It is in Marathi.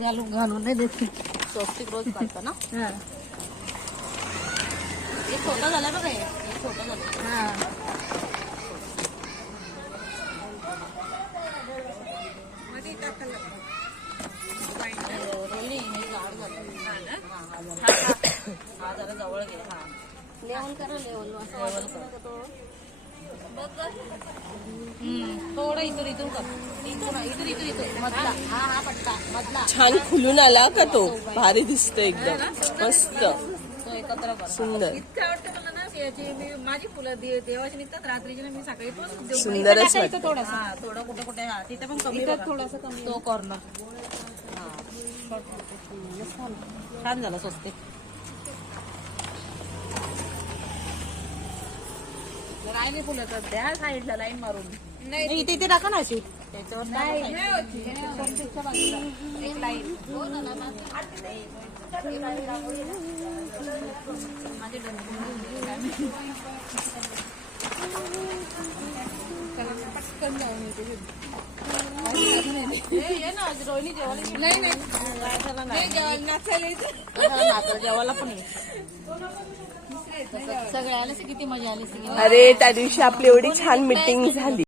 घालून नाही देत. स्वस्तिक रोज काढता ना. हा एक छोटा झाला बघा, एक छोटा झाला. हा रोहिणी हे जाड झालं. हा जरा जवळ घे. हा लेवल करा, लेवल थोडं इथून इथून कर. इथून मधला. हा हा पट्टा मधला छान खुलून आला का तो, भारी दिसतो एकदम मस्त तो एकत्र कर. सुंदर इतकं आवडतं मला ना याची. मी माझी फुलं देवाची निघतात रात्रीची ना, मी सकाळी पण सुंदरच वाटतं. थोडासा. हा थोडं कुठे कुठे. हा तिथे पण कमी इथं बघा. थोडासा कमी. तो कॉर्नर. छान झालं स्वस्तिक. राहिली फुलं तर द्या साईडला लाईन मारून. नाही इथे इथे टाका ना अशी. त्याच्यावर नाही एक लाईन. पटकन जाऊन येते. ये ना रोहिणी जेवायला. नाही नाही नाचायला जेवायला पण ये. सगळे आले किती मजा आली. अरे त्या दिवशी आपली एवढी छान मीटिंग झाली.